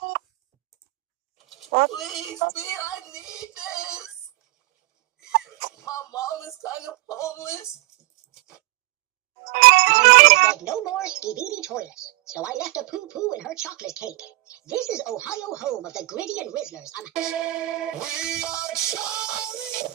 What? Please, me, I need this. My mom is kind of homeless. My mom said no more skibidi toilets, so I left a poo-poo in her chocolate cake. This is Ohio, home of the Gritty and Rizzlers. We are Charlie!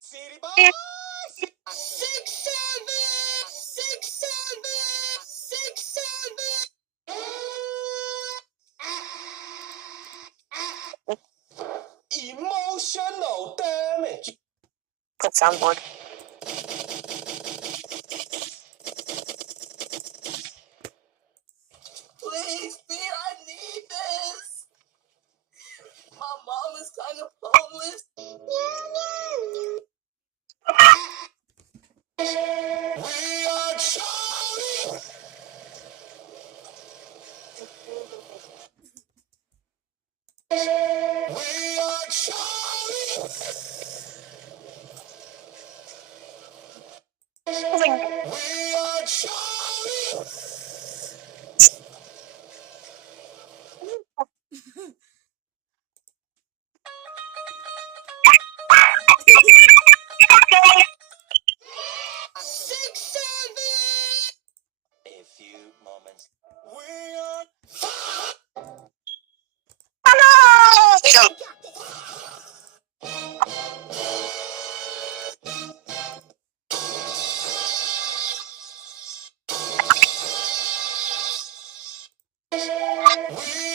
City boys! 6, 7, 6, 7, 6, 7. Emotional damage. Good soundboard. Please, me, I need this. My mom is kind of homeless. We are Charlie! We are Charlie! We are Charlie! Six, 7. A few moments. We are. We